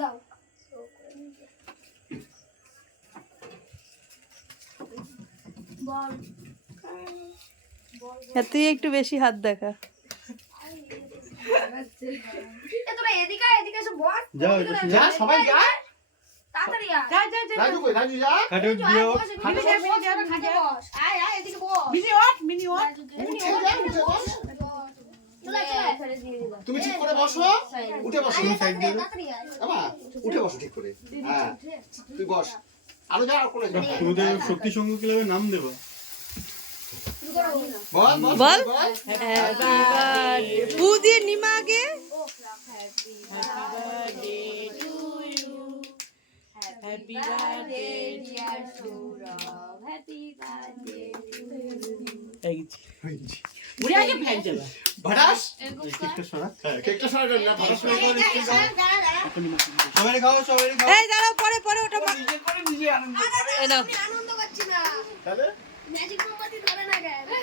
দাও বল তুই একটু বেশি হাত দেখা। তোরা এদিকে এদিকে এসে বল যা সবাই যা তাড়াতাড়ি আয় যা যা যা রাজু কই রাজু যা খাটে দিয়ে ওঠ। মিনি যা মিনি যা মিনি যা আয় আয় এদিকে বল মিনি ওঠ মিনি ওঠ উঠে যা উঠে বস তুমি ঠিক করে বসো উঠে বসো সাইড দিয়ে আমা উঠে বসো ঠিক করে হ্যাঁ তুই বস আরো যা আর কোলে যা তোদের শক্তি সংঘ ক্লাবের নাম দেব। বল বল। বল হ্যাপি বার্থডে পু দিয়ে নিমা আগে। হ্যাপি বার্থডে বুড়ি আগে ফ্যান চালা ভড়াস কেকটা সরা। কেকটা সরা না ভড়াস সবাই খাও সবাই খাও। এই দাঁড়াও পরে পরে ওটা নিজে করে নিজে আনন্দ করে এই নাও। আনন্দ করছি না তাহলে ম্যাজিক মোমবাতি ধরে না গায়ে